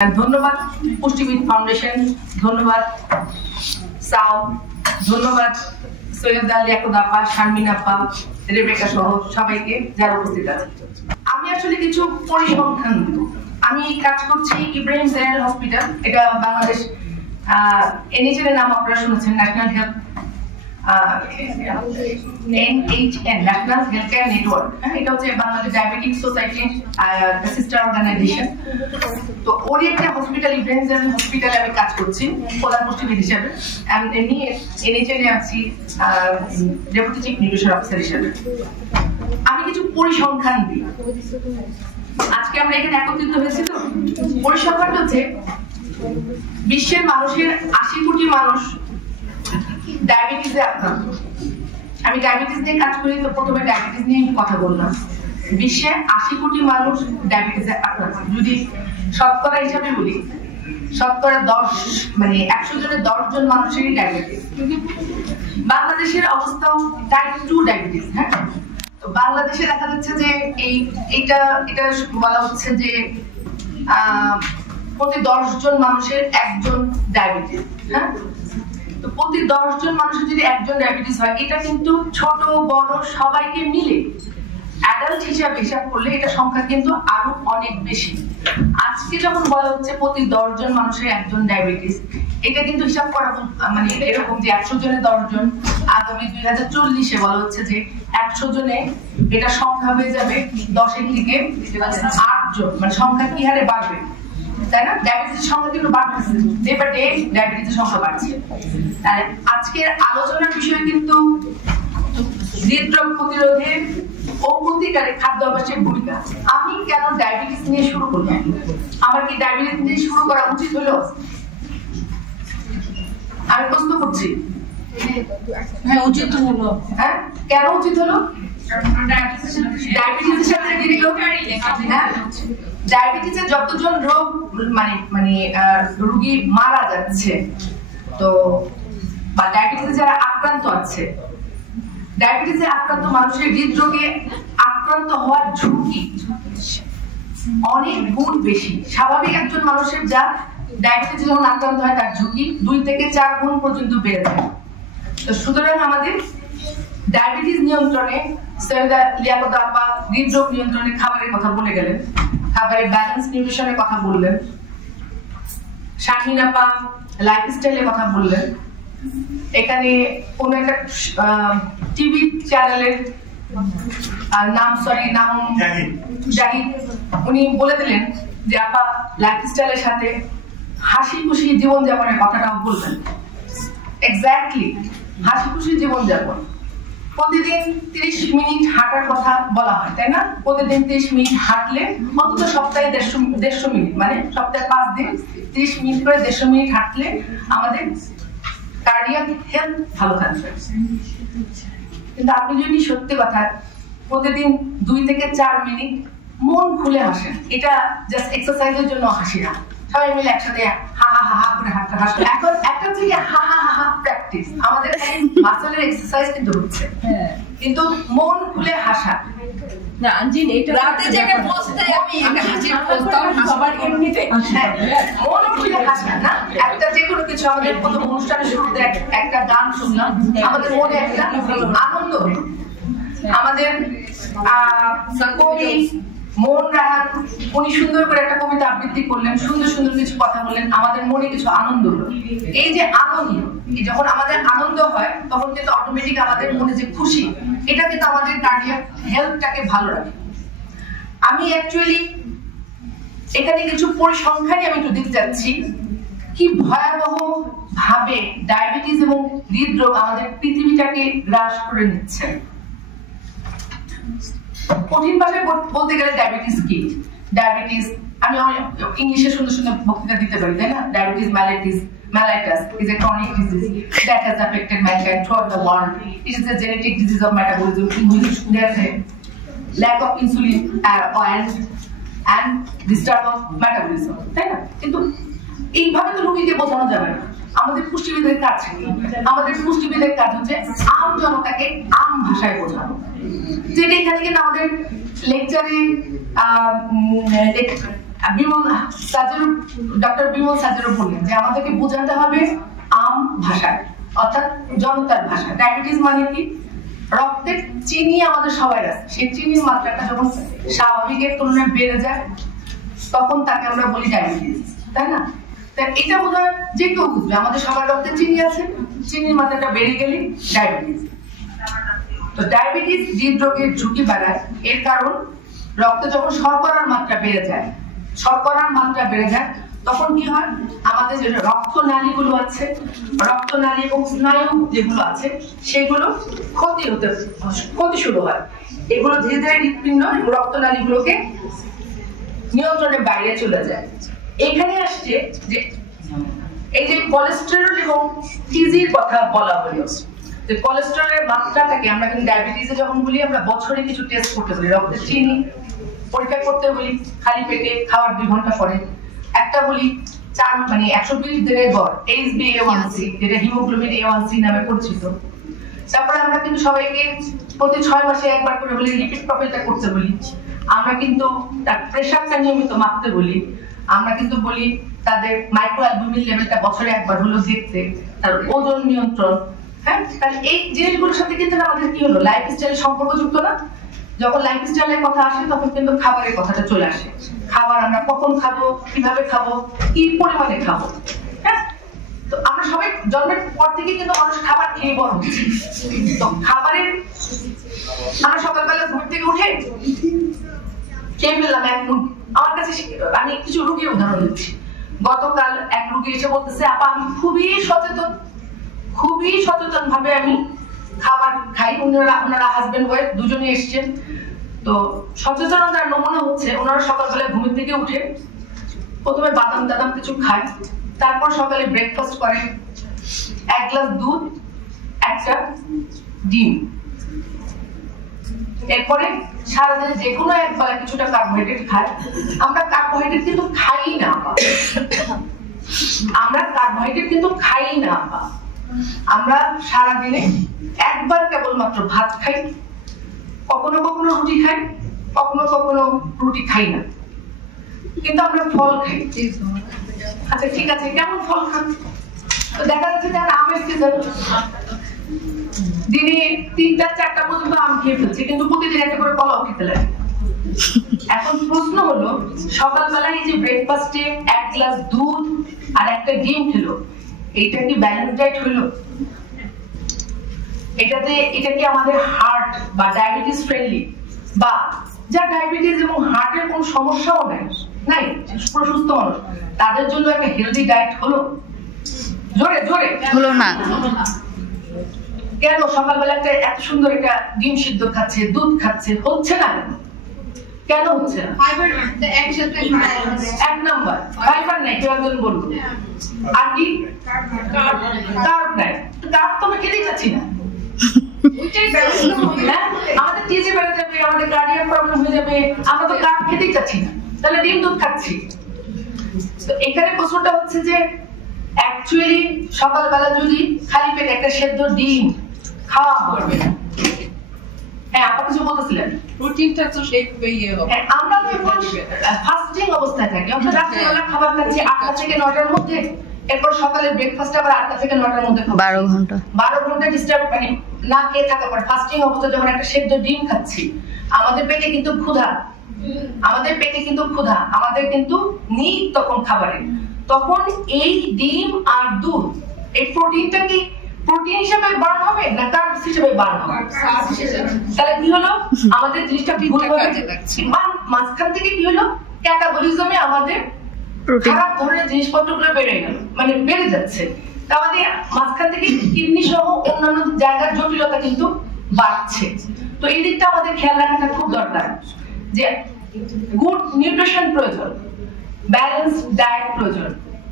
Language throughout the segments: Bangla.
ধন্যবাদ পুষ্টিবিদ ফাউন্ডেশন, ধন্যবাদ সাউ, ধন্যবাদ সৈয়দা লিয়াকত আপা, শারমিন আপা, রেবেকা সহ সবাইকে যারা উপস্থিত আছে। আমি আসলে কিছু পরিসংখ্যান দিব। আমি কাজ করছি ইব্রাহিম জেনারেল হসপিটাল, এটা বাংলাদেশ NHN এর নাম আপনারা শুনেছেন, national health NHN national health care network. এটা হচ্ছে Bangladesh diabetic society sister organization. তো ওর একটা হসপিটাল, ইব্রাহিম জেনারেল হসপিটালে আমি কাজ করছি প্রধান পুষ্টিবিদ হিসেবে। এমনি NHN এ আছি ডেপুটি চিফ নিউট্রিশন অফিসার হিসেবে। আমি কিছু পরিসংখ্যান দিই। আজকে আমরা এখানে একত্রিত হয়েছি, তো পরিসংখ্যানটা হচ্ছে বিশ্বের মানুষের 80 কোটি মানুষ ডায়াবেটিসে আক্রান্ত। আমি ডায়াবেটিস নিয়ে কাজ করি, তো প্রথমে ডায়াবেটিস নিয়ে কথা বললাম। বিশ্বে 80 কোটি মানুষ ডায়াবেটিসে আক্রান্ত। যদি শতকরা হিসাবে বলি, শতকরা 100 জনের 10 জন মানুষেরই ডায়াবেটিস। বাংলাদেশের অবস্থাও টাইপ 2 ডায়াবেটিস। হ্যাঁ, তো বাংলাদেশে দেখা যাচ্ছে যে এটা বলা হচ্ছে যে প্রতি 10 জন মানুষের একজন ডায়াবেটিস। হ্যাঁ, তো প্রতি 10 জন মানুষের যদি একজন ডায়াবেটিস হয়, এটা কিন্তু ছোট বড় সবাইকে মিলে অ্যাডাল্ট হিসাবে হিসাব করলে এটা সংখ্যা কিন্তু আরো অনেক বেশি। আজকে যখন বলা হচ্ছে প্রতি 10 জন মানুষের একজন ডায়াবেটিস, এটা কিন্তু হিসাব করা মানে এরকম যে 100 জনে 10 জন, আগামী 2040-এ বলা হচ্ছে যে 100 জনে এটা সংখ্যা হয়ে যাবে 10-এর থেকে 8 জন। মানে সংখ্যা কি হারে বাড়বে, তাই না? ডায়াবেটিসের সংখ্যা কিন্তু বাড়ছে, ডে বাই ডে ডায়াবেটিসের সংখ্যা বাড়ছে। তাই আজকের আলোচনার বিষয় কিন্তু হৃদরোগ প্রতিরোধে ও প্রতিকারে খাদ্যাভ্যাসের ভূমিকা। আমি কেন ডায়াবেটিস নিয়ে শুরু করলাম? আমার কি ডায়াবেটিস নিয়ে শুরু করা উচিত হলো? আমি প্রশ্ন করছি। হ্যাঁ, উচিত হলো। হ্যাঁ, কেন উচিত হলো? ডায়াবেটিসের সাথে ডায়াবেটিসে যতজন রোগ মানে রোগী মারা যাচ্ছে, তো বা ডায়াবেটিসে যারা আক্রান্ত আছে, ডায়াবেটিসে আক্রান্ত মানুষের হৃদরোগে আক্রান্ত হওয়ার ঝুঁকি অনেক গুণ বেশি। স্বাভাবিক একজন মানুষের যা ডায়াবেটিস যখন আক্রান্ত হয়, তার ঝুঁকি 2 থেকে 4 গুণ পর্যন্ত বেড়ে যায়। তো সুতরাং আমাদের ডায়াবেটিস নিয়ন্ত্রণে সৈয়দা লিয়াকত আপা হৃদরোগ নিয়ন্ত্রণে খাবারের কথা বলে গেলেন, খাবারের ব্যালেন্স নিউট্রিশনের কথা বললেন। শারমিন আপা লাইফস্টাইলের কথা বললেন। এখানে কোন একটা টিভি চ্যানেলের নাম জাহিদ, উনি বলে দিলেন যে আপা লাইফস্টাইলের সাথে হাসি খুশি জীবনযাপনের কথাটাও বলবেন। এক্স্যাক্টলি, হাসি খুশি জীবনযাপন। প্রতিদিন 30 মিনিট হাঁটার কথা বলা হয়, তাই না? প্রতিদিন 30 মিনিট হাঁটলে অন্তত সপ্তাহে 150 মিনিট, মানে সপ্তাহে 5 দিন 30 মিনিট করে 150 মিনিট হাঁটলে আমাদের কার্ডিয়াক হেলথ ভালো থাকবে। কিন্তু আপনি যদি সত্যি কথা প্রতিদিন 2 থেকে 4 মিনিট মন খুলে হাসেন, এটা জাস্ট এক্সারসাইজের জন্য হাসি না, সবাই মিলে একসাথে হা হা হা করে হাসতে। এখন একটা থেকে হা হা হা প্র্যাকটিস, আমাদের মাসলের এক্সারসাইজ কিন্তু হচ্ছে, কিন্তু মন খুলে হাসা না। আঞ্জিন, এটা রাতে জেগে বসতে আমি একটা হাসি বলতাম, সবার এমনিতে মন খুলে হাসা না। একটা যে কোনো কিছু, আমাদের প্রথম অনুষ্ঠানের শুরুতে একটা গান শুনলাম, আমাদের মনে একটা আনন্দ হলো। আমাদের কবি মন রাহাত, উনি সুন্দর করে একটা কবিতা আবৃত্তি করলেন, সুন্দর সুন্দর কিছু কথা বললেন, আমাদের মনে কিছু আনন্দ হলো। এই যে আনন্দ, যখন আমাদের আনন্দ হয়, তখন কিন্তু অটোমেটিক আমাদের মনে যে খুশি, এটা কিন্তু আমাদের কার্ডিয়াক হেলথটাকে ভালো রাখে। আমি অ্যাকচুয়ালি এখানে কিছু পরিসংখ্যানই আমি একটু দিতে চাচ্ছি, কি ভয়াবহ ভাবে ডায়াবেটিস এবং হৃদরোগ আমাদের পৃথিবীটাকে গ্রাস করে নিচ্ছে। কঠিন ভাষায় বলতে গেলে ডায়াবেটিস কি? ডায়াবেটিস, আমি ইংলিশে সুন্দর সুন্দর বক্তৃতা দিতে পারি, তাই না? Diabetes mellitus is a chronic disease that has affected mankind throughout the world. It is a genetic disease of metabolism in which there is a lack of insulin and disturb of metabolism, তাই না? কিন্তু এইভাবে তো রোগীকে বোঝানো যাবে না। আমাদের পুষ্টিবিদের কাজ কি? আমাদের পুষ্টিবিদের কাজ হচ্ছে আম জনতাকে আম ভাষায় বোঝানো। যেটা এখানে কিন্তু আমাদের লেকচারে ডক্টর বিমল সাজেরও বললেন যে আমাদেরকে বোঝাতে হবে আম ভাষায়, অর্থাৎ জনতার ভাষা। ডায়াবেটিস মানে কি? রক্তের চিনি আমাদের সবাই আছে, সেই চিনির মাত্রাটা যখন স্বাভাবিকের তুলনায় বেড়ে যায় তখন তাকে আমরা বলি ডায়াবেটিস, তাই না? এটা বোধ হয় যে কেউ বুঝবে, আমাদের সবার রক্তে চিনি আছে, চিনির মাত্রাটা বেড়ে গেলে ডায়াবেটিস। তো ডায়াবেটিস হৃদরোগের ঝুঁকি বাড়ায়। এর কারণ রক্তে যখন শর্করার মাত্রা বেড়ে যায়, তখন কি হয়, আমাদের যে রক্তনালীগুলো আছে, রক্তনালী এবং স্নায়ু যেগুলো আছে সেগুলো ক্ষতি শুরু হয়। এগুলো ধীরে ধীরে হৃৎপিণ্ড এবং রক্তনালীগুলোকে নিয়ন্ত্রণের বাইরে চলে যায়। এখানে আসছে যে এই যে কোলেস্টেরল এবং টিজির কথা বলা হলো, যে কোলেস্টেরলের মাত্রাটাকে আমরা কিন্তু ডায়াবেটিসে যখন বলি আমরা বছরে কিছু টেস্ট করতে বলি, রক্তের চিনি পরীক্ষা করতে বলি খালি পেটে খাওয়ার 2 ঘন্টা পরে, একটা বলি 120 দিনের গড় HbA1c, যেটা হিমোগ্লোবিন A1c নামে পরিচিত। তারপরে আমরা কিন্তু সবাইকে প্রতি 6 মাসে একবার করে বলি লিপিড প্রোফাইলটা করতে বলি, আমরা কিন্তু তার প্রেসারটা নিয়মিত মাপতে বলি, আমরা কিন্তু বলি তাদের মাইক্রো অ্যালবুমিন লেভেলটা বছরে একবার হলো দেখতে, তার ওজন নিয়ন্ত্রণ। হ্যাঁ, তাহলে এই জিনিসগুলোর সাথে কিন্তু আমাদের কি হলো, লাইফস্টাইল সম্পর্কযুক্ত না? যখন লাইফস্টাইলের কথা আসে তখন কিন্তু খাবারের কথাটা চলে আসে। খাবার আমরা কখন খাবো, কিভাবে খাবো, কি পরিমাণে খাবো। হ্যাঁ, তো আমরা সবাই জন্মের পর থেকে কিন্তু মানুষ খাবার খেয়ে বড় হচ্ছে। তো খাবারের আমরা সকালবেলা ঘুম থেকে উঠে খেয়ে ফেললাম এক মুঠ। আমার কাছে আমি কিছু রোগীর উদাহরণ দিচ্ছি। গতকাল এক রোগী এসে বলতেছে, আপা আমি খুবই সচেতন ভাবে আমি খাবার খাই। ওনারা হাজবেন্ড ওয়াইফ দুজনে এসছেন। তো সচেতনতার নমুনা হচ্ছে ওনারা সকালবেলা ঘুমের থেকে উঠে প্রথমে বাদাম কিছু খায়, তারপর সকালে ব্রেকফাস্ট করে 1 গ্লাস দুধ, 1টা ডিম, এরপরে সারাদিনে যে কোনো একবার কিছুটা কার্বোহাইড্রেট খায়। আমরা কার্বোহাইড্রেট কিন্তু খাই না, আমরা সারাদিনে একবার কেবলমাত্র ভাত খাই, কখনো রুটি খাই, কখনো রুটি খাই না, কিন্তু আমরা ফল খাই। আচ্ছা ঠিক আছে, কেমন ফল খান? তো দেখা যাচ্ছে যে আমের সিজন, দিনে 3টা-4টা পর্যন্ত আম খেয়ে ফেলছে, কিন্তু প্রতিদিন একটা করে কলাও খেতে লাগে। এখন প্রশ্ন হলো, সকালবেলায় এই যে ব্রেকফাস্টে 1 গ্লাস দুধ আর 1টা ডিম খেলো, এইটা কি ব্যালেন্স ডায়েট হলো? এটা কি আমাদের হার্ট বা ডায়াবেটিস ফ্রেন্ডলি, বা যা ডায়াবেটিস এবং হার্টের কোনো সমস্যাও নাই সুস্থ মানুষ, তাদের জন্য একটা হেলদি ডায়েট হলো? জোরে হলো না। কেন সকালবেলা একটা এত সুন্দর একটা ডিম সিদ্ধ খাচ্ছে, দুধ খাচ্ছে, হচ্ছে না? কেন হচ্ছে না? এক নাম্বার ফাইবার নাই, কেউ একজন বলবো। আর কি? কার্ব নাই। কার্ব তো আমরা খেতেই চাচ্ছি না। আমাদের টিজি বেড়ে যাবে, আমাদের কার্ডিয়াক প্রবলেম হয়ে যাবে, আমরা তো কার্ব খেতেই চাচ্ছি না, তাহলে ডিম দুধ খাচ্ছি। তো এখানে প্রশ্নটা হচ্ছে যে অ্যাকচুয়ালি সকালবেলা যদি খালি পেটে একটা সেদ্ধ ডিম খাওয়া হবে, হ্যাঁ আপনি কিছু বলতেছিলেন, রুটিনটা তো সেইভাবেই হবে। আমরা তো ফাস্টিং অবস্থায় থাকি, আমরা রাত্রিবেলা খাবার খাচ্ছি 8টা থেকে 9টার মধ্যে, এরপর সকালে ব্রেকফাস্ট আবার 8টা থেকে 9টার মধ্যে, 12 ঘন্টা ডিস্টার্ব না খেয়ে থাকার পর ফাস্টিং অবস্থায় যখন একটা সেদ্ধ ডিম খাচ্ছি, আমাদের পেটে কিন্তু ক্ষুধা, আমাদের কিন্তু নিড তখন খাবারের। তখন এই ডিম আর দুধ, এই প্রোটিনটা কি প্রোটিন হিসেবে বার্ন হবে না কার্বস হিসেবে বার্ন হবে? তাহলে কি হলো, আমাদের জিনিসটা ভুল হয়ে যাচ্ছে। মাঝখান থেকে কি হলো, ক্যাটাবলিজমে আমাদের খারাপ ধরনের জিনিসপত্রগুলো বেড়ে যাচ্ছে। আমাদের মাঝখান থেকে কিডনি সহ অন্যান্য জায়গার জটিলতা কিন্তু বাড়ছে। তো এই দিকটা আমাদের খেয়াল রাখাটা খুব দরকার, যে গুড নিউট্রিশন প্রয়োজন, ব্যালেন্স ডায়েট প্রয়োজন,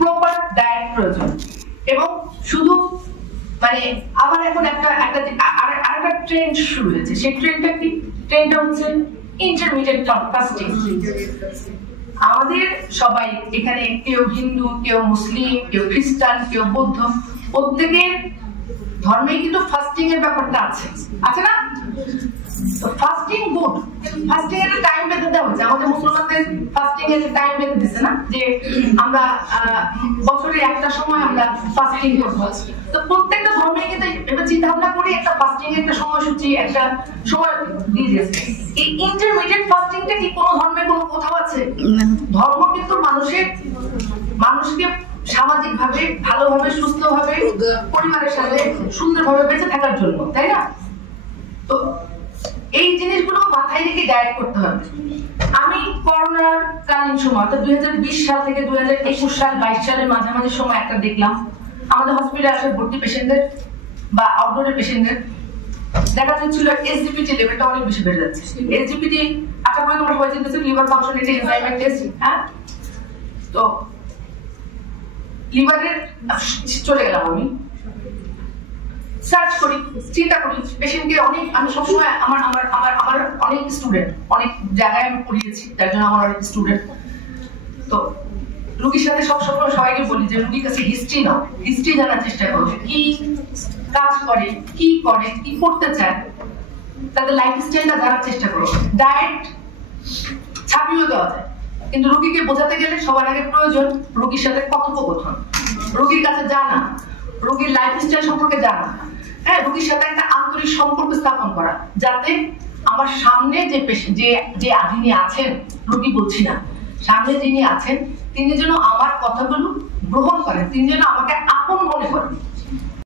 প্রপার ডায়েট প্রয়োজন। এবং শুধু আবার এখন একটা ট্রেন্ড শুরু হয়েছে, সেই ট্রেন্ডটা হচ্ছে ইন্টারমিডিয়েট ফাস্টিং। আমাদের সবাই এখানে, কেউ হিন্দু, কেউ মুসলিম, কেউ খ্রিস্টান, কেউ বৌদ্ধ, প্রত্যেকের ধর্মে কিন্তু ফাস্টিং এর ব্যাপারটা আছে না? ফাস্টিং গুড, ফাস্টিং এর টাইম বেঁধে দেওয়া হয়েছে, আমাদের মুসলমানদের ফাস্টিং এর টাইম বেঁধে দিচ্ছে না যে আমরা বছরে একটা সময় আমরা ফাস্টিং করবো। তো প্রত্যেকটা ধর্মে কিন্তু এবার চিন্তা ভাবনা করে একটা ফাস্টিং একটা সময়সূচি একটা সময় দিয়ে দিয়েছে। এই ইন্টারমিডিয়েট ফাস্টিংটা কি কোনো ধর্মে কোনো কোথাও আছে? ধর্ম কিন্তু মানুষকে সামাজিক ভাবে ভালোভাবে সুস্থভাবে পরিবারের সাথে সুন্দরভাবে বেঁচে থাকার জন্য, তাই না? তো এই জিনিসগুলো মাথায় রেখে ডায়েট করতে হবে। আমি করোনার কালীন সময় অর্থাৎ 2020 সাল থেকে 2021 সাল 22 সালের মাঝামাঝি সময় একটা দেখলাম আমাদের হসপিটালে আসে ভর্তি পেশেন্টদের বা আউটডোরের পেশেন্টদের দেখা যাচ্ছিল এসজিপিটি লেভেলটা অনেক বেশি বেড়ে যাচ্ছে। এসজিপিটি আশা করি তোমরা সবাই চিনতেছো, লিভার ফাংশনালিটি এনজাইমের টেস্ট। হ্যাঁ, তো লিভারের চলে গেলাম, আমি সার্চ করি, চিন্তা করি পেশেন্টকে অনেক, আমি সবসময় আমার আমার আমার আমার অনেক স্টুডেন্ট, অনেক জায়গায় আমি পড়িয়েছি, তার জন্য আমার অনেক স্টুডেন্ট। তো রোগীর সাথে সবসময় সবাইকে বলি যে রোগীর কাছে হিস্ট্রি নাও, হিস্ট্রি জানার চেষ্টা করো, কি কাজ করে, কি করতে চায়, তাদের লাইফ স্টাইলটা জানার চেষ্টা করো। ডায়েট ছাপিয়ে দেওয়া যায়, কিন্তু রোগীকে বোঝাতে গেলে সবার আগে প্রয়োজন রোগীর সাথে কথোপকথন, রোগীর কাছে জানা, রোগীর লাইফ স্টাইল সম্পর্কে জানা, হ্যাঁ, রোগীর সাথে একটা আন্তরিক সম্পর্ক স্থাপন করা, যাতে আমার সামনে যে যিনি আছেন, রোগী বলছি না, সামনে যিনি আছেন তিনি যেন আমার কথাগুলো গ্রহণ করেন, তিনি যেন আমাকে আপন মনে করেন।